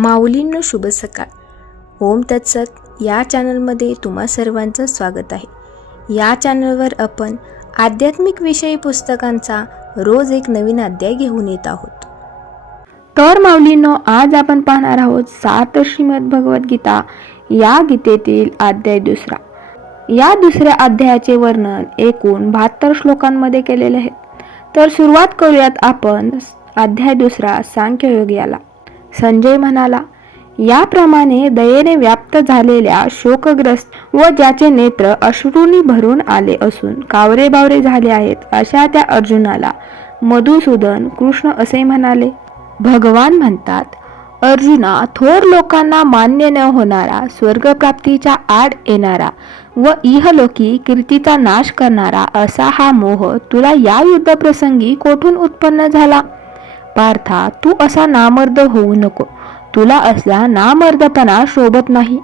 माऊलींनो शुभ सकाळ. ओम तत्सत. या चॅनलमध्ये तुम्हा सर्वांचं स्वागत आहे. या चॅनलवर आपण आध्यात्मिक विषयी पुस्तकांचा रोज एक नवीन अध्याय घेऊन येत आहोत. तर माऊलींनो आज आपण पाहणार आहोत सात श्रीमद भगवद्गीता या गीतेतील अध्याय दुसरा. या दुसऱ्या अध्यायाचे वर्णन एकूण बहात्तर श्लोकांमध्ये केलेले आहे. तर सुरुवात करूयात आपण अध्याय दुसरा सांख्ययोग याला. संजय म्हणाला याप्रमाणे दयेने व्याप्त झालेल्या शोकग्रस्त व ज्याचे नेत्र अश्रूंनी भरून आले असून कावरे बावरे झाले आहेत अशा त्या अर्जुनाला मधुसूदन कृष्ण असे म्हणाले भगवान म्हणतात अर्जुना थोर लोकांना मान्य न होणारा स्वर्गप्राप्तीच्या आड येणारा व इहलोकी कीर्तीचा नाश करणारा असा हा मोह तुला या युद्धप्रसंगी कोठून उत्पन्न झाला? पार्था तू असा नामर्द होऊ नको. तुला असला नामर्दपणा शोभत नाही.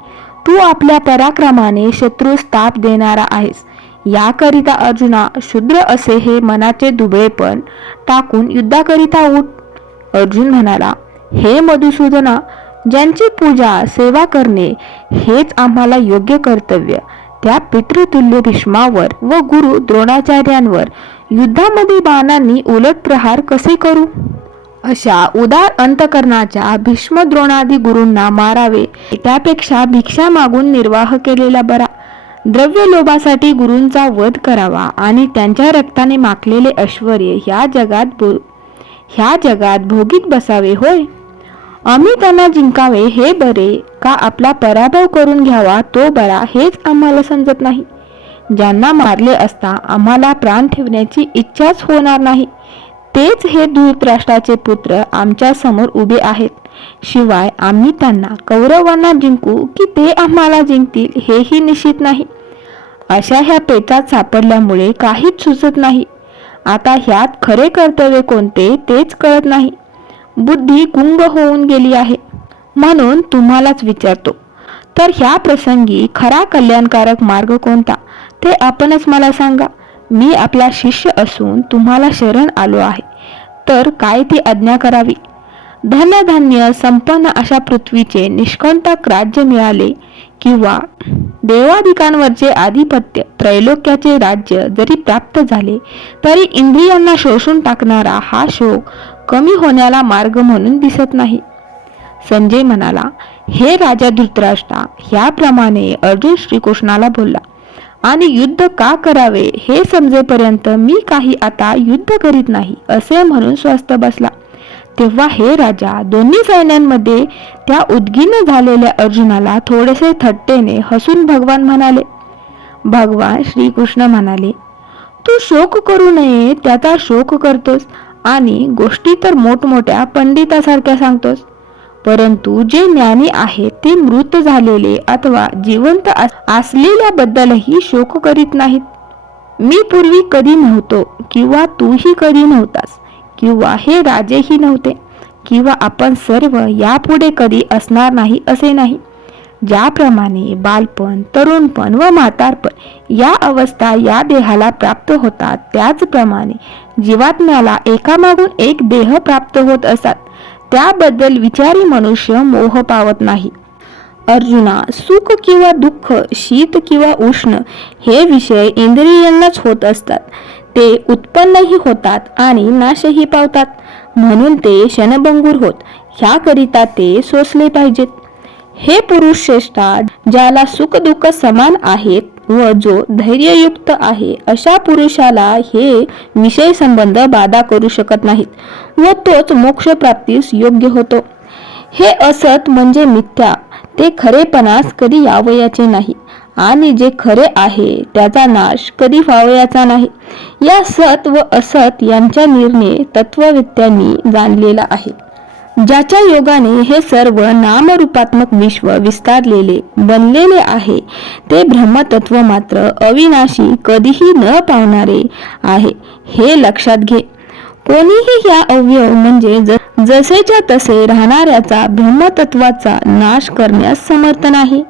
तू आपल्या पराक्रमाने शत्रूस ताप देणारा आहेस. याकरिता अर्जुना शूद्र असे हे मनाचे दुबळेपण टाकून युद्धाकरिता उठ. अर्जुन म्हणाला हे मधुसूदना ज्यांची पूजा सेवा करणे हेच आम्हाला योग्य कर्तव्य. त्या पितृतुल्य भीष्मावर व गुरु द्रोणाचार्यांवर युद्धामध्ये बाणांनी उलट प्रहार कसे करू? अशा उदार अंतकरणाच्या भीष्म द्रोणादी गुरूंना मारावे. त्यापेक्षा भिक्षा मागून निर्वाह केलेला बरा. द्रव्य लोभासाठी गुरूंचा वध करावा आणि त्यांच्या रक्ताने माखलेले ऐश्वर ह्या जगात भो ह्या जगात भोगीत बसावे होय. आम्ही त्यांना जिंकावे हे बरे का आपला पराभव करून घ्यावा तो बरा हेच आम्हाला समजत नाही. ज्यांना मारले असता आम्हाला प्राण ठेवण्याची इच्छाच होणार नाही. तेच हे धूतराष्ट्राचे पुत्र आमच्यासमोर उभे आहेत. शिवाय आम्ही त्यांना कौरवांना जिंकू की ते आम्हाला जिंकतील हेही निश्चित नाही. अशा ह्या पेचात सापडल्यामुळे काहीच सुचत नाही. आता ह्यात खरे कर्तव्य कोणते तेच कळत नाही. बुद्धी गुंग होऊन गेली आहे. म्हणून तुम्हालाच विचारतो तर ह्या प्रसंगी खरा कल्याणकारक मार्ग कोणता? ते आपणच मला सांगा. मी आपला शिष्य असून तुम्हाला शरण आलो आहे. तर काय ती आज्ञा करावी? धनधान्य संपन्न अशा पृथ्वीचे निष्कंटक राज्य मिळाले किंवा देवाधिकांवरचे आधिपत्य त्रैलोक्याचे राज्य जरी प्राप्त झाले तरी इंद्रियांना शोषून टाकणारा हा शोक कमी होण्याला मार्ग म्हणून दिसत नाही. संजय म्हणाला हे राजा धृतराष्ट्रा ह्याप्रमाणे अर्जुन श्रीकृष्णाला बोलला आणि युद्ध का करावे हे समजेपर्यंत मी काही आता युद्ध करीत नाही असे म्हणून स्वस्थ बसला. तेव्हा हे राजा दोन्ही सैन्यांमध्ये त्या उद्गीन झालेल्या अर्जुनाला थोडेसे थट्टेने हसून भगवान म्हणाले. भगवान श्रीकृष्ण म्हणाले तू शोक करू नये त्याचा शोक करतोस आणि गोष्टी तर मोठमोठ्या पंडितासारख्या सांगतोस. परंतु जे ज्ञानी आहेत ते मृत झालेले अथवा जिवंत असलेल्याबद्दलही शोक करीत नाहीत. मी पूर्वी कधी नव्हतो किंवा तूही कधी नव्हतास किंवा हे राजेही नव्हते किंवा आपण सर्व यापुढे कधी असणार नाही असे नाही. ज्याप्रमाणे बालपण तरुणपण व म्हातारपण या अवस्था या देहाला प्राप्त होतात त्याचप्रमाणे जीवात्म्याला एकामागून एक देह प्राप्त होत असतात. त्याबद्दल विचारी मनुष्य मोह पावत नाही. अर्जुना सुख किंवा दुःख शीत किंवा उष्ण हे विषय इंद्रियांनाच होत असतात. ते उत्पन्नही होतात आणि नाशही पावतात. म्हणून ते क्षणभंगूर होत. ह्याकरिता ते सोसले पाहिजेत. हे पुरुष श्रेष्ठा ज्याला सुख दुःख समान आहेत व जो धैर्ययुक्त आहे अशा पुरुषाला हे विषय संबंध बाधा करू शकत नाहीत व तोच मोक्ष प्राप्तीस योग्य होतो. हे असत म्हणजे मिथ्या ते खरेपणास कधी यावयाचे नाही आणि जे खरे आहे त्याचा नाश कधी व्हावयाचा नाही. या सत व असत यांच्या निर्णय तत्ववित्त्यांनी जाणलेला आहे. ज्याच्या योगाने हे सर्व नामरूपात्मक विश्व विस्तारलेले बनलेले आहे. ते ब्रह्मतत्व मात्र अविनाशी कधीही न पावणारे आहे हे लक्षात घे. कोणीही या अवयव म्हणजे ज- जसेच्या तसे राहणाऱ्याचा ब्रह्मतत्वाचा नाश करण्यास समर्थ नाही.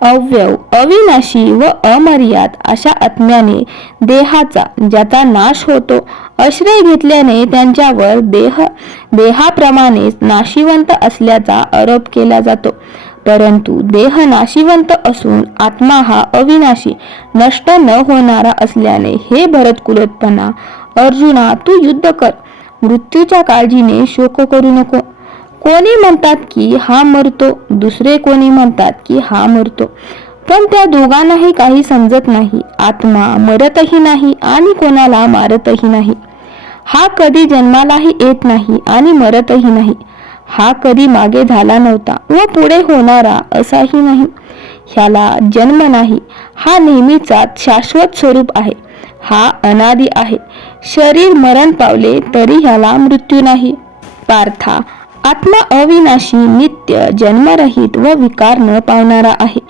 अव्यव अविनाशी व अमर्याद अशा आत्म्याने देहाचा ज्याचा नाश होतो आश्रय घेतल्याने त्यांच्यावर देह देहाप्रमाणेच नाशिवंत असल्याचा आरोप केला जातो. परंतु देह नाशिवंत असून आत्मा हा अविनाशी नष्ट न होणारा असल्याने हे भरत कुलोत्पन्ना अर्जुना तू युद्ध कर. मृत्यूच्या काळजीने शोक करू नको. कोणी म्हणतात की हा मरतो दुसरे कोणी म्हणतात की हा मरतो. पण त्या दोघांनाही काही समजत नाही. आत्मा मरतही नाही आणि कोणाला मारतही नाही. हा कधी जन्मालाही येत नाही आणि मरतही नाही. हा कधी मागे झाला नव्हता व पुढे होणारा असाही नाही. ह्याला जन्म नाही. हा नेहमीचा शाश्वत स्वरूप आहे. हा अनादी आहे. शरीर मरण पावले तरी ह्याला मृत्यू नाही. पार्था आत्मा अविनाशी नित्य जन्मरहित व विकार न पावणारा आहे.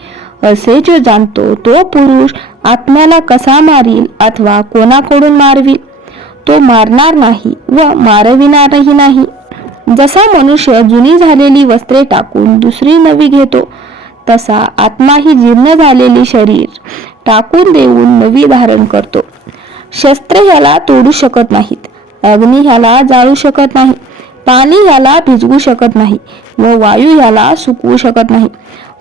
असे जो जाणतो तो पुरुष आत्म्याला कसा मारील अथवा कोणाकडून मारवी तो मारणार नाही व मारविणारही नाही. जसा मनुष्य जुनी झालेली वस्त्रे टाकून दुसरी नवी घेतो तसा आत्मा ही जीर्ण झालेली शरीर टाकून देऊन नवी धारण करतो. शस्त्र ह्याला तोडू शकत नाहीत अग्नी ह्याला जाळू शकत नाही. पाणी याला भिजवू शकत नाही व वायू याला सुकवू शकत नाही.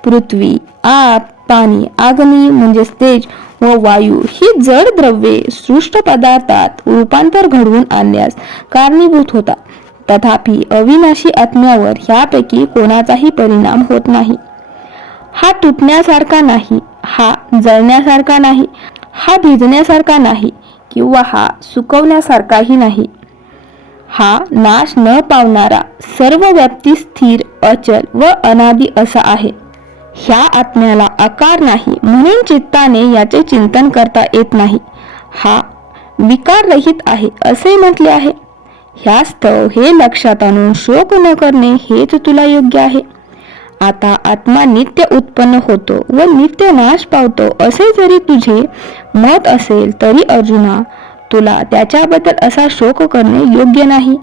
पृथ्वी आप पाणी अग्नी म्हणजेच तेज व वायू ही जड द्रव्ये सृष्ट पदार्थात रूपांतर घडवून आणण्यास कारणीभूत होता. तथापि अविनाशी आत्म्यावर ह्यापैकी कोणाचाही परिणाम होत नाही. हा तुटण्यासारखा नाही हा जळण्यासारखा नाही हा भिजण्यासारखा नाही किंवा हा सुकवण्यासारखाही नाही. हा नाश न पावणारा सर्व व्याप्ती स्थिर अचल व अनादी असा आहे. ह्या आत्म्याला आकार नाही म्हणून चित्ताने याचे चिंतन करता येत नाही. हा विकार रहित आहे असे म्हटले आहे. ह्यास्तव हे लक्षात आणून शोक न करणे हेच तुला योग्य आहे. आता आत्मा नित्य उत्पन्न होतो व नित्य नाश पावतो असे जरी तुझे मत असेल तरी अर्जुना तुला त्याच्याबद्दल असा शोक करणे योग्य नाही.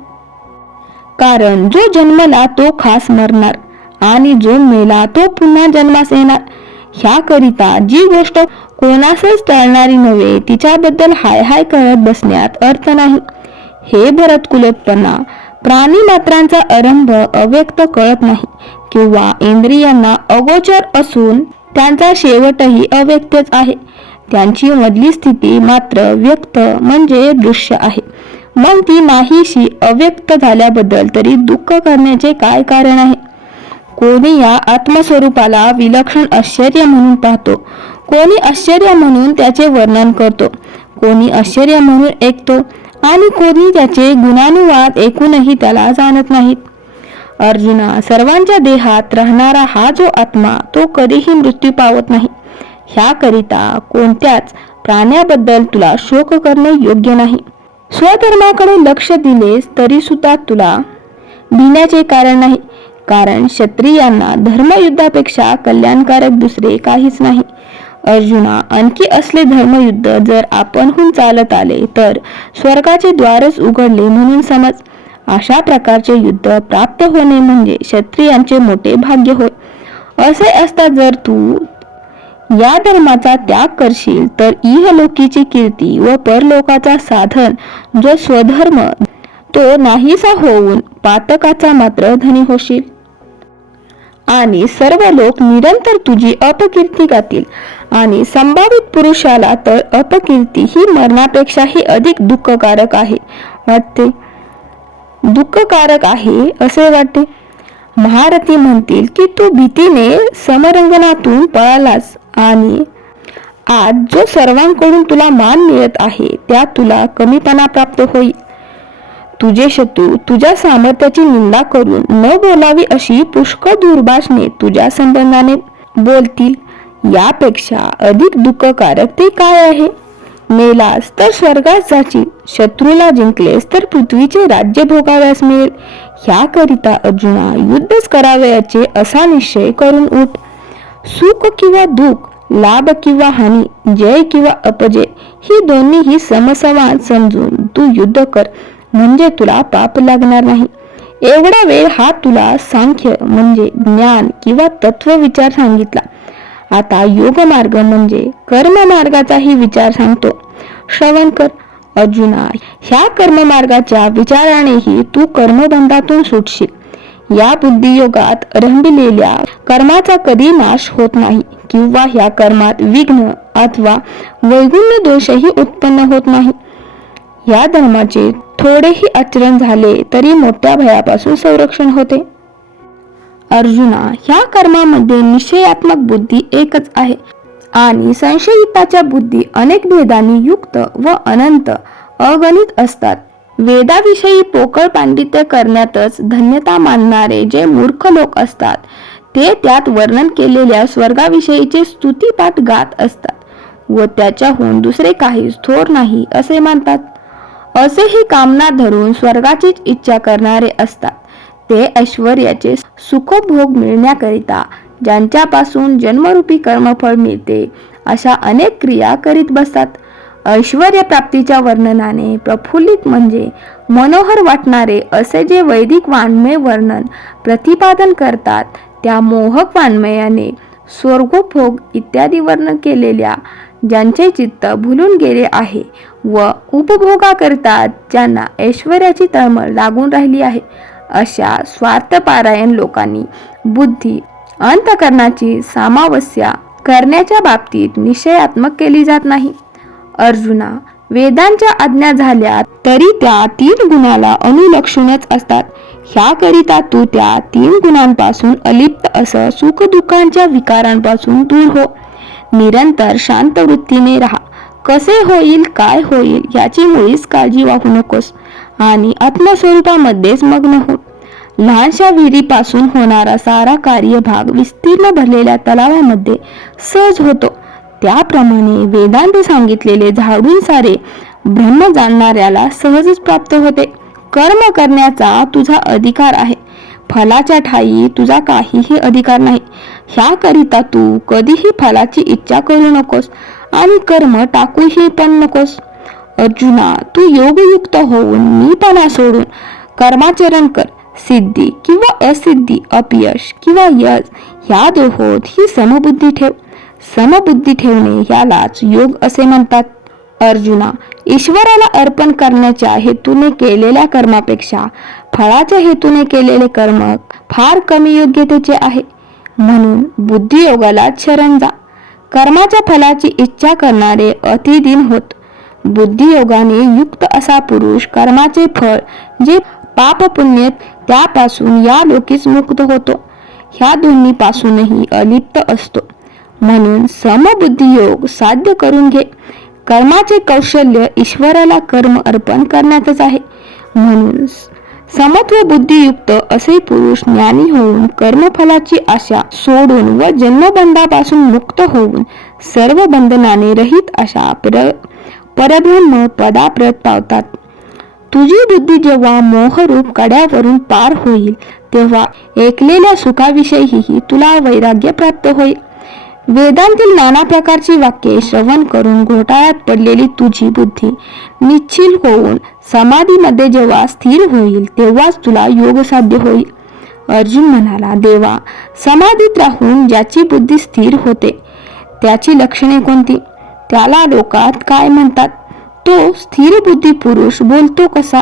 कारण जो जन्मला तो खास मरणार आणि जो मेला तो पुन्हा जन्मास येणार. ह्याकरिता जी गोष्ट कोणासच टळणारी नव्हे तिच्याबद्दल हाय हाय करत बसण्यात अर्थ नाही. हे भरत कुलोत्पन्ना प्राणी मात्रांचा आरंभ अव्यक्त कळत नाही किंवा इंद्रियांना अगोचर असून त्यांचा शेवटही अव्यक्तच आहे. त्यांची मधली स्थिती मात्र व्यक्त म्हणजे दृश्य आहे. मग ती नाहीशी अव्यक्त झाल्याबद्दल तरी दुःख करण्याचे काय कारण आहे? कोणी या आत्मस्वरूपाला विलक्षण आश्चर्य म्हणून पाहतो. कोणी आश्चर्य म्हणून त्याचे वर्णन करतो. कोणी आश्चर्य म्हणून ऐकतो. आणि कोणी त्याचे गुणानुवाद ऐकूनही त्याला जाणत नाहीत. अर्जुना सर्वांच्या देहात राहणारा हा जो आत्मा तो कधीही मृत्यू पावत नाही. ह्याकरिता कोणत्याच प्राण्याबद्दल तुला शोक करणे योग्य नाही. स्वधर्माकडे लक्ष दिलेस तरी सुद्धा तुला भिण्याचे कारण नाही कारण क्षत्रियांना धर्मयुद्धापेक्षा कल्याणकारक दुसरे काहीच नाही. अर्जुना आणखी असले धर्मयुद्ध जर आपणहून चालत आले तर स्वर्गाचे द्वारच उघडले म्हणून समज. अशा प्रकारचे युद्ध प्राप्त होणे म्हणजे क्षत्रियांचे मोठे भाग्य होय. असे असता जर तू या धर्माचा त्याग करशील तर इहलोकीची कीर्ती व परलोकाचा साधन जो स्वधर्म तो नाहीसा होऊन पातकाचा मात्र धनी होशील. आणि सर्व लोक निरंतर तुझी अपकीर्ती गातील आणि संभावित पुरुषाला तर अपकीर्ती ही मरणापेक्षाही अधिक दुःखकारक आहे. वाटते? दुःखकारक आहे असे वाटते? महारथी म्हणतील की तू भीतीने समरंगणातून पळालास आणि आज जो सर्वांकडून तुला मान मिळत आहे त्या तुला कमीपणा प्राप्त होईल. तुझे शत्रू तुझ्या सामर्थ्याची निंदा करून न बोलावी अशी पुष्कळ दुर्भाषणे तुझ्या संबंधाने बोलतील. यापेक्षा अधिक दुःखकारक ते काय आहे? मेलास तर स्वर्गात जाशील शत्रूला जिंकलेस तर पृथ्वीचे राज्य भोगाव्यास मिळेल. ह्याकरिता अर्जुना युद्धच करावयाचे असा निश्चय करून उठ. सुख किंवा दुःख लाभ किंवा हानी जय किंवा अपजय ही दोन्हीही समसमान समजून तू युद्ध कर. म्हणजे तुला पाप लागणार नाही. एवढा वेळ हा तुला सांख्य म्हणजे ज्ञान किंवा तत्व विचार सांगितला. आता योग मार्ग म्हणजे कर्म मार्गाचाही विचार सांगतो. श्रवण कर. अर्जुना ह्या कर्ममार्गाच्या विचारानेही तू कर्मबंधातून सुटशील. या बुद्धियोगात रंगलेल्या कर्माचा कधी नाश होत नाही किंवा ह्या कर्मात विघ्न अथवा वैगुण्य दोषही उत्पन्न होत नाही. या धर्माचे थोडेही आचरण झाले तरी मोठ्या भयापासून संरक्षण होते. अर्जुना ह्या कर्मामध्ये निश्चयात्मक बुद्धी एकच आहे. आणि संशयिताच्या बुद्धी अनेक भेदांनी युक्त व अनंत अगणित असतात. वेदाविषयी पोकळ पांडित्य करण्यातच धन्यता मानणारे जे मूर्ख लोक असतात ते त्यात वर्णन केलेल्या स्वर्गाविषयीचे स्तुतीपाठ गात असतात व त्याच्याहून दुसरे काही थोर नाही असे मानतात. असे ही कामना धरून स्वर्गाचीच इच्छा करणारे असतात. ते ऐश्वर्याचे सुखभोग मिळण्याकरिता ज्यांच्यापासून जन्मरूपी कर्मफळ मिळते अशा अनेक क्रिया करीत बसतात. ऐश्वर्य प्राप्तीच्या वर्णनाने प्रफुल्लित म्हणजे मनोहर वाटणारे असे जे वैदिक वाङ्मय वर्णन प्रतिपादन करतात त्या मोहक वाङ्मयाने स्वर्गोभोग इत्यादी वर्णन केलेल्या ज्यांचे चित्त भुलून गेले आहे व उपभोगाकरता ज्यांना ऐश्वर्याची तळमळ लागून राहिली आहे अशा स्वार्थपारायण लोकांनी बुद्धी अंतकरणाची सामावस्या करण्याच्या बाबतीत निश्चयात्मक केली जात नाही. अर्जुना वेदांच्या आज्ञा झाल्या तरी त्या तीन गुणाला अनुलक्षणच असतात. ह्याकरिता तू त्या तीन गुणांपासून अलिप्त असं सुखदुःखांच्या विकारांपासून दूर हो. निरंतर शांत वृत्तीने राहा. कसे होईल काय होईल याची मुळीच काळजी वाहू नकोस आणि आत्मस्वरूपामध्येच मग्न हो लहानशा विहिरीपासून होणारा सारा कार्यभाग विस्तीर्ण भरलेल्या तलावामध्ये सहज होतो. त्याप्रमाणे वेदांत सांगितलेले झाडून सारे ब्रह्म जाणणाऱ्याला सहजच प्राप्त होते. कर्म करण्याचा तुझा अधिकार आहे. फलाच्या ठाई तुझा काहीही अधिकार नाही. ह्याकरिता तू कधीही फलाची इच्छा करू नकोस आणि कर्म टाकूही पण नकोस. अर्जुना तू योगयुक्त होऊन मीपणा सोडून कर्माचरण कर. सिद्धी किंवा असिद्धी अपयश किंवा यश ह्या दोहोत ही समबुद्धी ठेव. समबुद्धी ठेवणे यालाच योग असे म्हणतात. अर्जुना ईश्वराला अर्पण करण्याच्या हेतूने केलेल्या कर्मापेक्षा फळाच्या हेतूने केलेले कर्म फार कमी योग्यतेचे आहे. म्हणून बुद्धियोगाला शरण जा. कर्माच्या फलाची इच्छा करणारे अतिदिन होत. बुद्धियोगाने युक्त असा पुरुष कर्माचे फळ जे पाप पुण्यत त्यापासून या लोकीच मुक्त होतो. ह्या दोन्ही पासूनही अलिप्त असतो. म्हणून समबुद्धी योग साध्य करून घे. कर्माचे कौशल्य ईश्वराला कर्म अर्पण करण्यातच आहे. म्हणून समत्व बुद्धियुक्त असे पुरुष ज्ञानी होऊन कर्मफलाची आशा सोडून व जन्मबंधापासून मुक्त होऊन सर्व बंधनाने रहित अशा पर परब्रह्म पदाप्रत पावतात. तुझी बुद्धी जेव्हा मोहरूप कड्यावरून पार होईल तेव्हा ऐकलेल्या सुखाविषयीही तुला वैराग्य प्राप्त होईल. वेदांतील नाना प्रकारची वाक्ये श्रवण करून घोटाळ्यात पडलेली तुझी बुद्धी निश्चिल होऊन समाधीमध्ये जेव्हा स्थिर होईल तेव्हाच तुला योग साध्य होईल. अर्जुन म्हणाला देवा समाधीत राहून ज्याची बुद्धी स्थिर होते त्याची लक्षणे कोणती? त्याला लोकात काय म्हणतात? तो स्थिर बुद्धी पुरुष बोलतो कसा?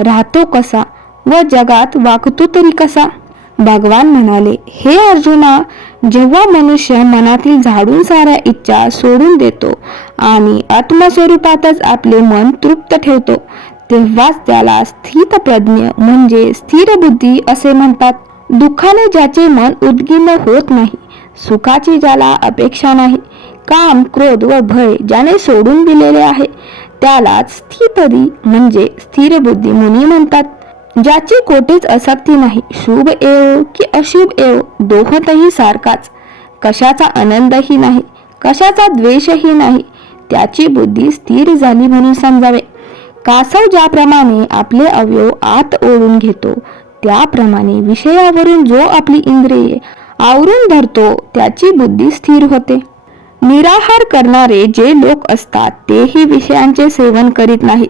राहतो कसा? व जगात वागतो तरी कसा? भगवान म्हणाले हे अर्जुना जेव्हा मनुष्य मनातील झाडून साऱ्या इच्छा सोडून देतो आणि आत्मस्वरूपातच आपले मन तृप्त ठेवतो तेव्हाच त्याला स्थित प्रज्ञ म्हणजे स्थिर बुद्धी असे म्हणतात. दुःखाने ज्याचे मन उद्गिन्न होत नाही सुखाची ज्याला अपेक्षा नाही काम क्रोध व भय ज्याने सोडून दिलेले आहे त्यालाच स्थितरी म्हणजे स्थिर बुद्धी मुनी म्हणतात. ज्याची कोठेच आसक्ती नाही शुभ एव की अशुभ एव दोहतही सारखाच. कशाचा आनंदही नाही कशाचा द्वेषही नाही त्याची बुद्धी स्थिर झाली म्हणून समजावे. कासव ज्याप्रमाणे आपले अवयव आत ओढून घेतो त्याप्रमाणे विषयावरून जो आपली इंद्रिये आवरून धरतो त्याची बुद्धी स्थिर होते. निराहार करणारे जे लोक असतात तेही विषयांचे सेवन करीत नाहीत.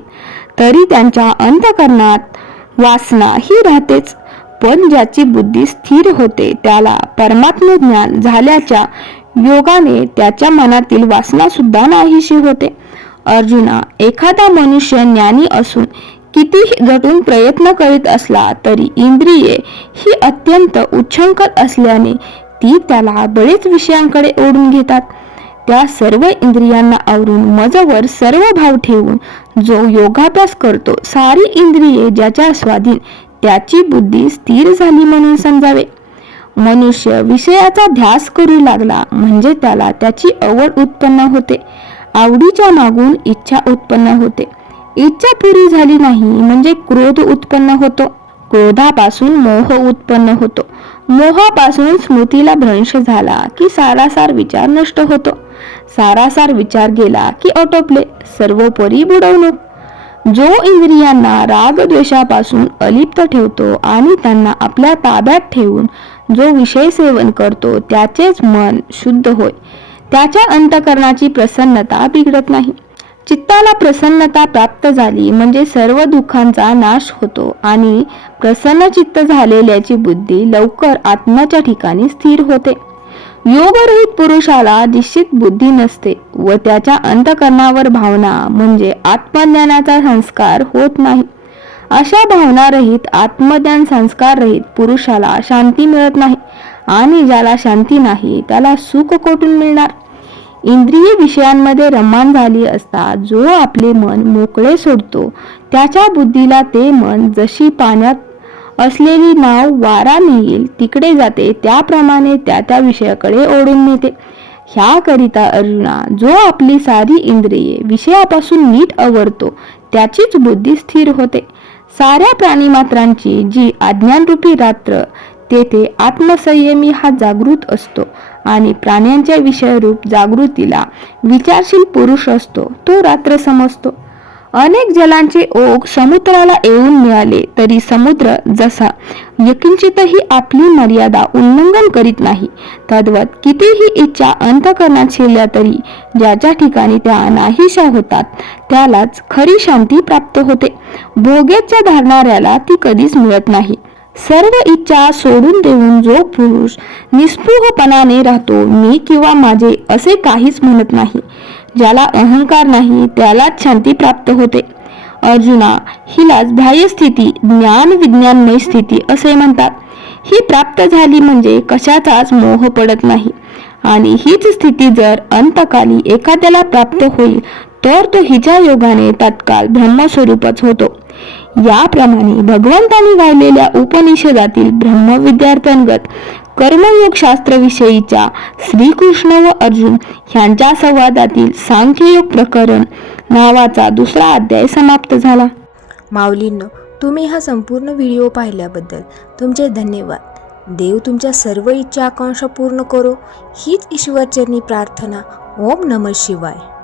तरी त्यांच्या अंतकरणात वासना ही राहतेच. पण ज्याची बुद्धी स्थिर होते त्याला परमात्म ज्ञान झाल्याच्या योगाने त्याच्या मनातील वासना सुद्धा नाहीशी होते. अर्जुना एखादा मनुष्य ज्ञानी असून कितीही घटून प्रयत्न करीत असला तरी इंद्रिये ही अत्यंत उच्छंकत असल्याने ती त्याला बरेच विषयांकडे ओढून घेतात. त्या सर्व इंद्रियांना आवरून मजवर सर्व भाव ठेवून जो योगाभ्यास करतो सारी इंद्रिये ज्याच्या स्वाधीन त्याची बुद्धी स्थिर झाली म्हणून समजावे. मनुष्य विषयाचा ध्यास करू लागला म्हणजे त्याला त्याची आवड उत्पन्न होते. आवडीच्या मागून इच्छा उत्पन्न होते. इच्छा पुरी झाली नाही म्हणजे क्रोध उत्पन्न होतो. क्रोधापासून मोह उत्पन्न होतो. मोहापासून स्मृतीला भ्रंश झाला की सारासार विचार नष्ट होतो. सारासार विचार गेला की ऑटोपले सर्वोपरी बुडवणूक. जो इंद्रियांना राग द्वेषापासून अलिप्त ठेवतो आणि त्यांना आपल्या ताब्यात ठेवून जो विषय सेवन करतो त्याचेच मन शुद्ध होय. त्याच्या अंतकरणाची प्रसन्नता बिघडत नाही. चित्ताला प्रसन्नता प्राप्त झाली म्हणजे सर्व दुःखांचा नाश होतो आणि प्रसन्न चित्त झालेल्याची बुद्धी लवकर आत्म्याच्या ठिकाणी स्थिर होते. योगरहित पुरुषाला निश्चित बुद्धी नसते व त्याच्या अंतकरणावर भावना म्हणजे आत्मज्ञानाचा संस्कार होत नाही. अशा भावनारहित आत्मज्ञान संस्कार रहित पुरुषाला शांती मिळत नाही आणि ज्याला शांती नाही त्याला सुख कोठून मिळणार? इंद्रिय विषयांमध्ये रमान झाली असता जो आपले मन मोकळे सोडतो त्याच्या बुद्धीला ते मन जशी पाण्यात असलेली नाव वारा नेईल तिकडे जाते त्याप्रमाणे त्या त्या विषयाकडे ओढून नेते. ह्याकरिता अर्जुना जो आपली सारी इंद्रिये विषयापासून नीट आवरतो त्याचीच बुद्धी स्थिर होते. साऱ्या प्राणीमात्रांची जी अज्ञानरूपी रात्र तेथे आत्मसंयमी हा जागृत असतो आणि प्राण्यांच्या विषयरूप जागृतीला विचारशील पुरुष असतो तो रात्र समजतो. अनेक जलांचे ओघ समुद्राला येऊन मिळाले तरी समुद्र जसा यकिंचितही आपली मर्यादा उल्लंघन करीत नाही तद्वत कितीही इच्छा अंतकरणात शिरल्या तरी ज्याच्या ठिकाणी त्या नाहीशा होतात त्यालाच खरी शांती प्राप्त होते. भोगेच्या धारणाऱ्याला ती कधीच मिळत नाही. सर्व इच्छा सोडून देऊन जो पुरुष निस्पृहपणाने राहतो मी किंवा माझे असे काहीच म्हणत नाही. ज्याला अहंकार नाही त्यालाच शांती प्राप्त होते. अर्जुना हिलाच बाह्य स्थिती ज्ञान विज्ञानमय स्थिती असे म्हणतात. ही प्राप्त झाली म्हणजे कशाचाच मोह पडत नाही. आणि हीच स्थिती जर अंतकाली एखाद्याला प्राप्त होईल तर तो हिच्या योगाने तत्काल ब्रह्मस्वरूपच होतो. याप्रमाणे भगवंतांनी गायलेल्या उपनिषदातील ब्रह्मविद्यार्थ्यांगत कर्मयोग शास्त्रविषयीच्या श्रीकृष्ण व अर्जुन यांच्या संवादातील सांख्ययोग प्रकरण नावाचा दुसरा अध्याय समाप्त झाला. माऊलींनो तुम्ही हा संपूर्ण व्हिडिओ पाहिल्याबद्दल तुमचे धन्यवाद. देव तुमच्या सर्व इच्छा आकांक्षा पूर्ण करो. हीच ईश्वरचरणी प्रार्थना. ओम नमः शिवाय.